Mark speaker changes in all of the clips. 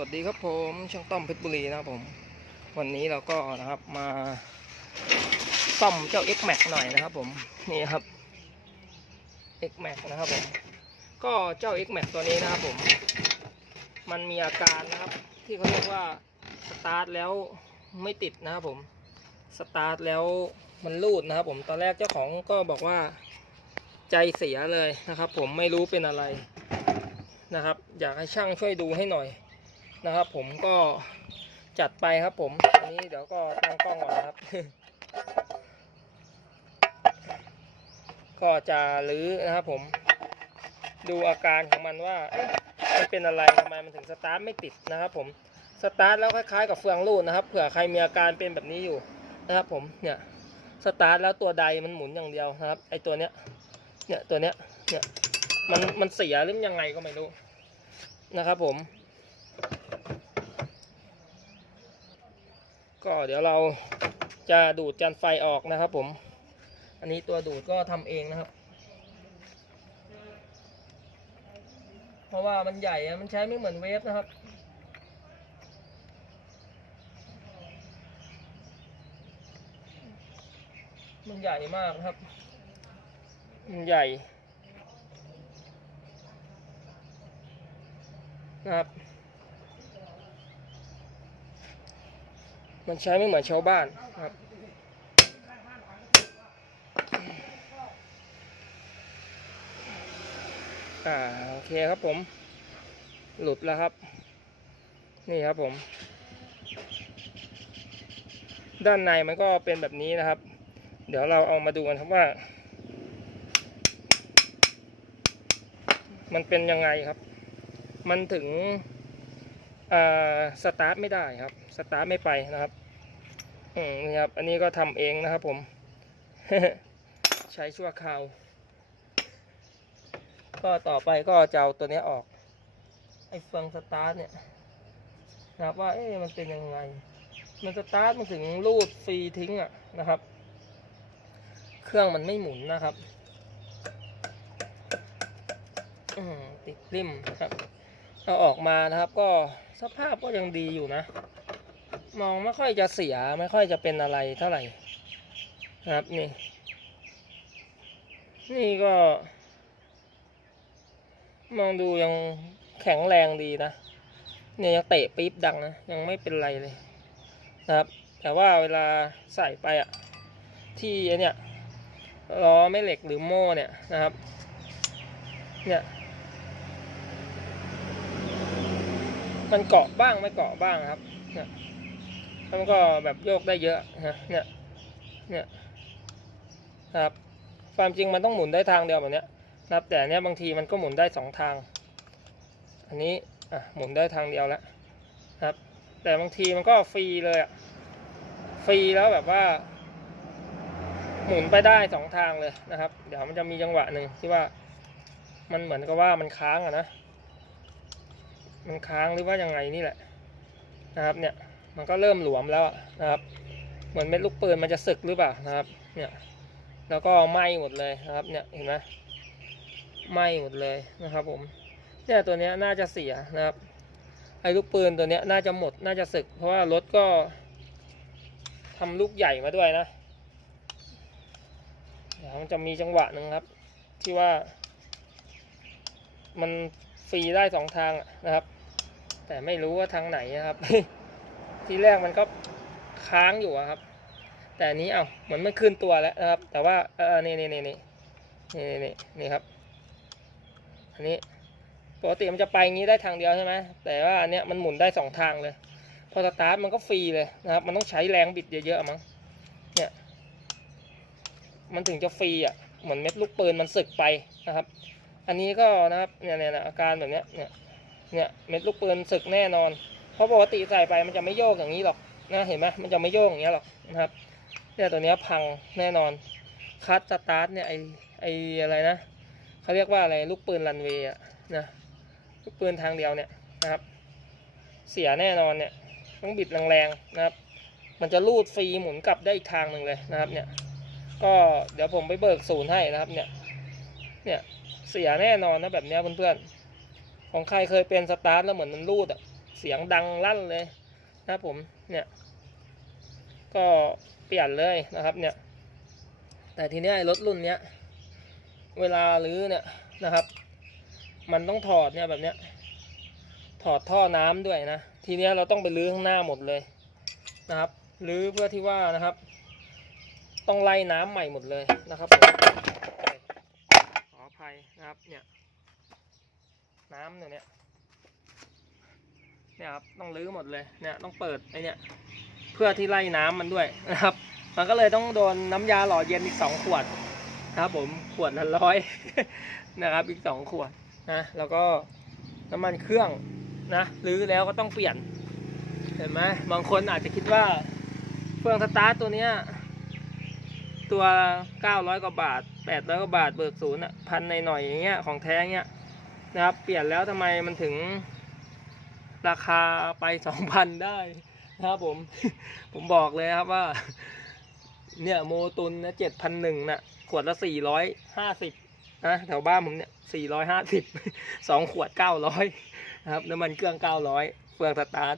Speaker 1: วัสดีครับผมช่างต้อมเพชรบุรีนะครับผม วันนี้เราก็นะครับมาซ่อมเจ้า X Max หน่อยนะครับผมนี่ครับ X Max นะครับผมก็เจ้า X Max ตัวนี้นะครับผม มันมีอาการนะครับ ที่เขาเรียกว่าสตาร์ทแล้วไม่ติดนะครับผมสตาร์ทแล้วมันลูดนะครับ ผมตอนแรกเจ้าของก็บอกว่าใจเสียเลยนะครับ ผมไม่รู้เป็นอะไรนะครับ อยากให้ช่างช่วยดูให้หน่อย นะครับ ผมก็จัดไปครับผมอันนี้เดี๋ยวก็ตั้งกล้องก่อนนะครับ ก็จะรื้อนะครับ ผม ดูอาการของมันว่ามันเป็นอะไรทำไมมันถึงสตาร์ทไม่ติดนะครับ ผมสตาร์ทแล้วคล้ายๆกับเฟืองรูดนะครับเผื่อใครมีอาการเป็นแบบนี้อยู่นะครับ ผมเนี่ยสตาร์ทแล้วตัวใดมันหมุนอย่างเดียวนะครับไอตัวเนี้ยเนี่ยตัวเนี้ยเนี่ยมันมันเสียหรือยังไงก็ไม่รู้นะครับ ผม ก็เดี๋ยวเราจะดูดจานไฟออกนะครับผม อันนี้ตัวดูดก็ทำเองนะครับ เพราะว่ามันใหญ่อะมันใช้ไม่เหมือนเวฟนะครับมันใหญ่มากนะครับ มันใหญ่นะครับ มันใช้ไม่เหมือนชาวบ้านครับ อ่าโอเคครับผม หลุดแล้วครับ นี่ครับผม ด้านในมันก็เป็นแบบนี้นะครับ เดี๋ยวเราเอามาดูกันครับว่า มันเป็นยังไงครับ มันถึง สตาร์ทไม่ได้ครับ สตาร์ทไม่ไปนะครับอืมนี่ครับ อันนี้ก็ทำเองนะครับผม ใช้ชั่วคราว ก็ต่อไปก็จะเอาตัวนี้ออก ไอ้เฟืองสตาร์ทเนี่ยนะครับว่า เอ๊ะมันเป็นยังไง มันสตาร์ทมันถึงรูดฟรีทิ้งอะนะครับ เครื่องมันไม่หมุนนะครับอืมติดริมครับ เอาออกมานะครับ ก็สภาพก็ยังดีอยู่นะ มองไม่ค่อยจะเสียไม่ค่อยจะเป็นอะไรเท่าไหร่นะครับนี่ นี่ก็ มองดูยังแข็งแรงดีนะเนี่ยยังเตะปี๊บดังนะยังไม่เป็นไรเลยนะครับ แต่ว่าเวลาใส่ไปอะที่เนี่ยล้อแม่เหล็กหรือโม่เนี่ยนะครับ เนี่ย มันเกาะบ้างไม่เกาะบ้างครับเนี่ยมันก็แบบโยกได้เยอะนะเนี่ยเนี่ยครับความจริงมันต้องหมุนได้ทางเดียวแบบเนี้ยนะครับแต่เนี้ยบางทีมันก็หมุนได้สองทาง อันนี้อะหมุนได้ทางเดียวแล้วครับ แต่บางทีมันก็ฟรีเลยอะฟรีแล้วแบบว่า หมุนไปได้สองทางเลยนะครับ เดี๋ยวมันจะมีจังหวะหนึ่งที่ว่า มันเหมือนกับว่ามันค้างอะนะ มันค้างหรือว่ายังไงนี่แหละนะครับเนี่ยมันก็เริ่มหลวมแล้วนะครับ เหมือนเม็ดลูกปืนมันจะสึกหรือเปล่านะครับเนี่ยแล้วก็ไหม้หมดเลยนะครับเนี่ยเห็นไหมไหม้หมดเลยนะครับผมเนี่ยตัวเนี้ยน่าจะเสียนะครับไอ้ลูกปืนตัวเนี้ยน่าจะหมดน่าจะสึก เพราะว่ารถก็ทำลูกใหญ่มาด้วยนะเดี๋ยวมันจะมีจังหวะหนึ่งครับ ที่ว่า มันฟรีได้สองทางนะครับ แต่ไม่รู้ว่าทางไหนนะครับ ทีแรกมันก็ค้างอยู่ครับ แต่นี้เอาเหมือนมันขึ้นตัวแล้วนะครับ แต่ว่าเออนี่นี่นี่นี่นี่นี่นี่ครับ อันนี้ปกติมันจะไปอย่างนี้ได้ทางเดียวใช่ไหมแต่ว่าอันเนี้ยมันหมุนได้สองทางเลย พอสตาร์ทมันก็ฟรีเลยนะครับ มันต้องใช้แรงบิดเยอะๆมั้งเนี่ยมันถึงจะฟรีอะเหมือนเม็ดลูกปืนมันสึกไปนะครับ อันนี้ก็นะครับเนี่ยเนี่ยเนี่ยอาการแบบเนี้ยเนี่ย เนี่ยเม็ดลูกปืนสึกแน่นอน เพราะปกติใส่ไปมันจะไม่โยกอย่างนี้หรอกนะเห็นไหมมันจะไม่โยกอย่างเงี้ยหรอกนะครับเนี่ยตัวเนี้ยพังแน่นอนคัตสตาร์ทเนี่ยไอไออะไรนะเขาเรียกว่าอะไรลูกปืนรันเวย์อะนะลูกปืนทางเดียวเนี่ยนะครับ เสียแน่นอนเนี่ยต้องบิดแรงๆนะครับ มันจะลูดฟรีหมุนกลับได้อีกทางหนึ่งเลยนะครับเนี่ยก็เดี๋ยวผมไปเบิกศูนย์ให้นะครับเนี่ยเนี่ยเสียแน่นอนนะแบบเนี้ยเพื่อนๆ ของใครเคยเป็นสตาร์ทแล้วเหมือนมันรูดอะเสียงดังลั่นเลยนะครับผมเนี่ย ก็เปลี่ยนเลยนะครับเนี่ย แต่ทีนี้ไอ้รถรุ่นเนี้ยเวลารื้อเนี่ยนะครับ มันต้องถอดเนี่ยแบบเนี้ย ถอดท่อน้ำด้วยนะ ทีเนี้ยเราต้องไปรื้อข้างหน้าหมดเลยนะครับรื้อเพื่อที่ว่านะครับ ต้องไล่น้ำใหม่หมดเลยนะครับผมขออภัยนะครับเนี่ย น้ำเนี่ยเนี่ยเนี่ยครับต้องรื้อหมดเลยเนี่ยต้องเปิดไอเนี่ยเพื่อที่ไล่น้ำมันด้วยนะครับ มันก็เลยต้องโดนน้ำยาหล่อเย็นอีกสองขวดนะครับผมขวดละร้อยนะครับอีกสองขวดนะแล้วก็น้ำมันเครื่องนะรื้อแล้วก็ต้องเปลี่ยนเห็นไหมบางคนอาจจะคิดว่าเฟืองสตาร์ทตัวเนี้ยตัว 900 กว่าบาท 800 กว่าบาท เบิกศูนย์อะพันในหน่อยอย่างเงี้ย ของแท้เงี้ย นะครับ เปลี่ยนแล้วทำไมมันถึงราคาไป2,000ได้นะครับผม ผมบอกเลยครับว่า เนี่ยโมตุนนะ7,001น่ะขวดละ450นะแถวบ้านผมเนี่ย450สองขวด900นะครับน้ำมันเครื่อง900เฟืองสตาร์ท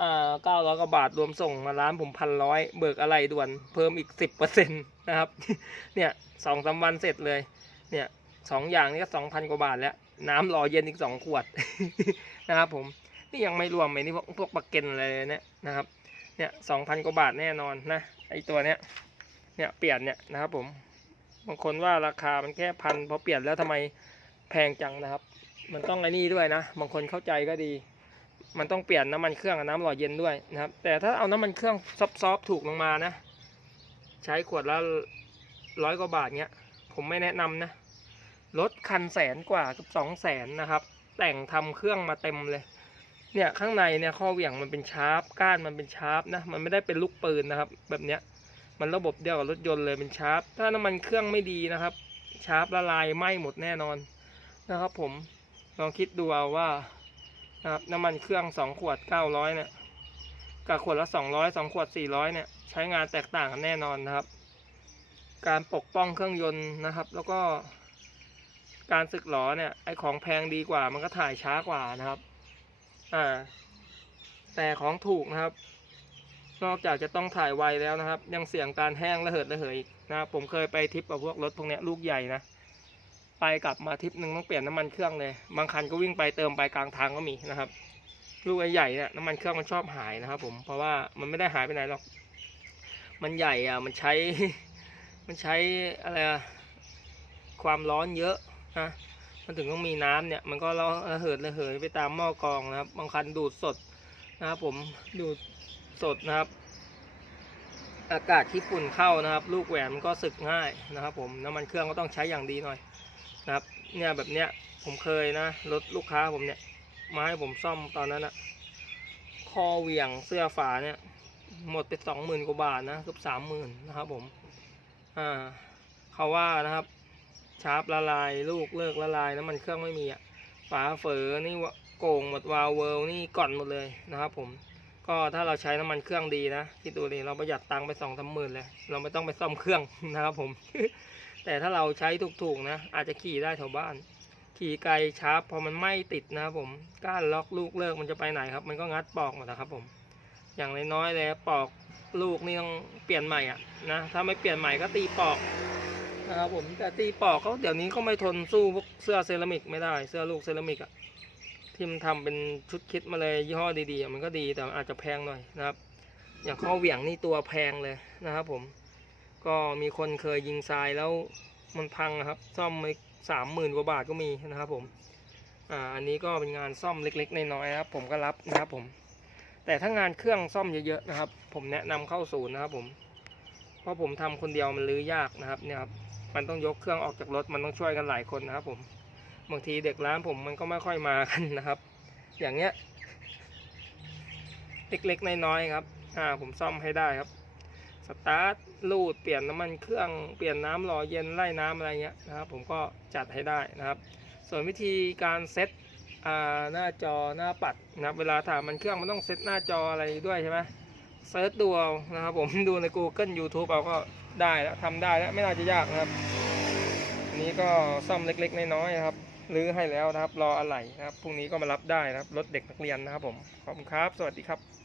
Speaker 1: อ่าเก้าร้อยกว่าบาทรวมส่งมาร้านผมพันร้อยเบิกอะไรด่วนเพิ่มอีกสิบเปอร์เซ็นต์นะครับ เนี่ยสองสามวันเสร็จเลย เนี่ย สองอย่างนี้ก็สองพันกว่าบาทแล้ว น้ำรอเย็นอีกสองขวดนะครับผมนี่ยังไม่รวมไอ้นี่พวกพวกปลาเก็นอะไรเนี่ยนะครับ เนี่ยสองพันกว่าบาทแน่นอนนะไอตัวเนี้ยเนี่ยเปลี่ยนเนี่ยนะครับผมบางคนว่าราคามันแค่พันพอเปลี่ยนแล้วทำไมแพงจังนะครับ มันต้องไอ้นี่ด้วยนะ บางคนเข้าใจก็ดี มันต้องเปลี่ยนน้ำมันเครื่องกับน้ำหล่อเย็นด้วยนะครับ แต่ถ้าเอาน้ำมันเครื่องซอฟๆถูกลงมานะ ใช้ขวดละร้อยกว่าบาทเนี้ย ผมไม่แนะนำนะ รถคันแสนกว่ากับสองแสนนะครับ แต่งทำเครื่องมาเต็มเลย เนี่ยข้างในเนี่ยข้อเหวี่ยงมันเป็นชาร์ปก้านมันเป็นชาร์ปนะมันไม่ได้เป็นลูกปืนนะครับ แบบเนี้ยมันระบบเดียวกับรถยนต์เลยเป็นชาร์ปถ้าน้ำมันเครื่องไม่ดีนะครับ ชาร์ปละลายไหม้หมดแน่นอนนะครับผมลองคิดดูเอาว่านะครับน้ำมันเครื่องสองขวดเก้าร้อยเนี่ยกับขวดละสองร้อยสองขวดสี่ร้อยเนี่ยใช้งานแตกต่างกันแน่นอนนะครับ การปกป้องเครื่องยนต์นะครับ แล้วก็ การสึกหรอเนี่ยไอของแพงดีกว่า มันก็ถ่ายช้ากว่านะครับ อ่า แต่ของถูกนะครับ นอกจากจะต้องถ่ายไวแล้วนะครับ ยังเสี่ยงการแห้งระเหิดระเหยนะครับผมเคยไปทริปกับพวกรถพวกเนี้ยลูกใหญ่นะไปกลับมาทริปหนึ่งต้องเปลี่ยนน้ำมันเครื่องเลยบางคันก็วิ่งไปเติมไปกลางทางก็มีนะครับ ลูกใหญ่เนี่ยน้ำมันเครื่องมันชอบหายนะครับ ผมเพราะว่ามันไม่ได้หายไปไหนหรอกมันใหญ่อะมันใช้ มันใช้อะไรความร้อนเยอะ นะมันถึงต้องมีน้ำเนี่ยมันก็ระเหิดระเหยไปตามหม้อกองนะครับ บางคันดูดสดนะครับผมดูดสดนะครับ อากาศที่ฝุ่นเข้านะครับ ลูกแหวนมันก็สึกง่ายนะครับ ผมน้ำมันเครื่องก็ต้องใช้อย่างดีหน่อยนะครับ เนี่ยแบบเนี้ยผมเคยนะรถลูกค้าผมเนี่ยมาให้ผมซ่อมตอนนั้นอะคอเหวี่ยงเสื้อฝาเนี่ย หมดไปสองหมื่นกว่าบาทนะเกือบสามหมื่นนะครับผม อ่าเขาว่านะครับ ชาร์ปละลาย ลูกเลิกละลายน้ำมันเครื่องไม่มีอะฝาเฝอนี่โก่งหมดวาล์วเวลนี่ก่อนหมดเลยนะครับผมก็ถ้าเราใช้น้ำมันเครื่องดีนะคิดดูดิเราประหยัดตังค์ไปสองสามหมื่นเลยเราไม่ต้องไปซ่อมเครื่องนะครับผม แต่ถ้าเราใช้ถูกๆนะ อาจจะขี่ได้แถวบ้าน ขี่ไกลชาร์ปพอมันไม่ติดนะครับผมก้านล็อกลูกเลิกมันจะไปไหนครับ มันก็งัดปอกหมดนะครับผม อย่างน้อยๆเลยปอกลูกนี่ต้องเปลี่ยนใหม่อะนะถ้าไม่เปลี่ยนใหม่ก็ตีปอก นะครับผมแต่ตีปอกเขาเดี๋ยวนี้ก็ไม่ทนสู้พวกเสื้อเซรามิกไม่ได้เสื้อลูกเซรามิกอะที่มันทำเป็นชุดคิดมาเลยยี่ห้อดีๆมันก็ดีแต่อาจจะแพงหน่อยนะครับ อย่างข้อเหวี่ยงนี่ตัวแพงเลยนะครับ ผม ก็มีคนเคยยิงทรายแล้วมันพังนะครับ ซ่อมไปสามหมื่นกว่าบาทก็มีนะครับ ผม อ่า อันนี้ก็เป็นงานซ่อมเล็กๆน้อยๆนะครับ ผมก็รับนะครับ ผม แต่ถ้างานเครื่องซ่อมเยอะๆนะครับ ผมแนะนำเข้าศูนย์นะครับ ผมเพราะผมทำคนเดียวมันลื้อยากนะครับ เนี่ยครับ มันต้องยกเครื่องออกจากรถมันต้องช่วยกันหลายคนนะครับ ผมบางทีเด็กร้านผมมันก็ไม่ค่อยมากันนะครับ อย่างเงี้ย เล็กๆน้อยๆครับ อ่า ผมซ่อมให้ได้ครับ สตาร์ทลูดเปลี่ยนน้ำมันเครื่องเปลี่ยนน้ำหล่อเย็นไล่น้ำอะไรเงี้ยนะครับ ผมก็จัดให้ได้นะครับ ส่วนวิธีการเซตอ่าหน้าจอหน้าปัดนะครับ เวลาถ่ายมันเครื่องมันต้องเซตหน้าจออะไรด้วยใช่ไหม เซิร์ชดูเอานะครับผมดูใน Google YouTube เอาก็ได้แล้วทำได้แล้วไม่น่าจะยากนะครับอันนี้ก็ซ่อมเล็กๆน้อยๆนะครับรื้อให้แล้วนะครับ รออะไหล่นะครับพรุ่งนี้ก็มารับได้นะครับรถเด็กนักเรียนนะครับผมขอบคุณครับ สวัสดีครับ